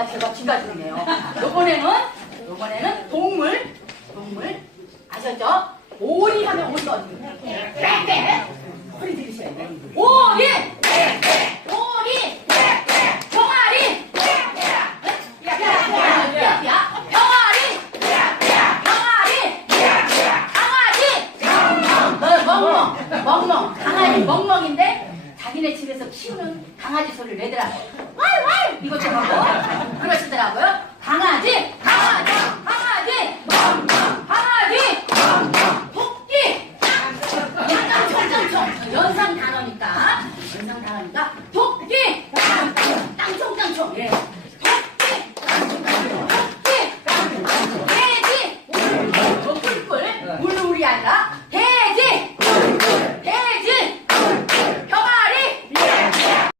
아, 제가 귀가 죽네요. 요번에는, 요번에는 동물, 동물, 아셨죠? 오리 하면 오리 어디? 빽빽! 소리 들으셔야 돼. 오리! 오리! 병아리! 병아리! 강아지! 멍멍! 멍멍! 강아지 멍멍인데 자기네 집에서 키우는 강아지 소리를 내더라. 왈왈! 이것처럼 하고. 정상 당하니까 도끼 땅총땅총! 예.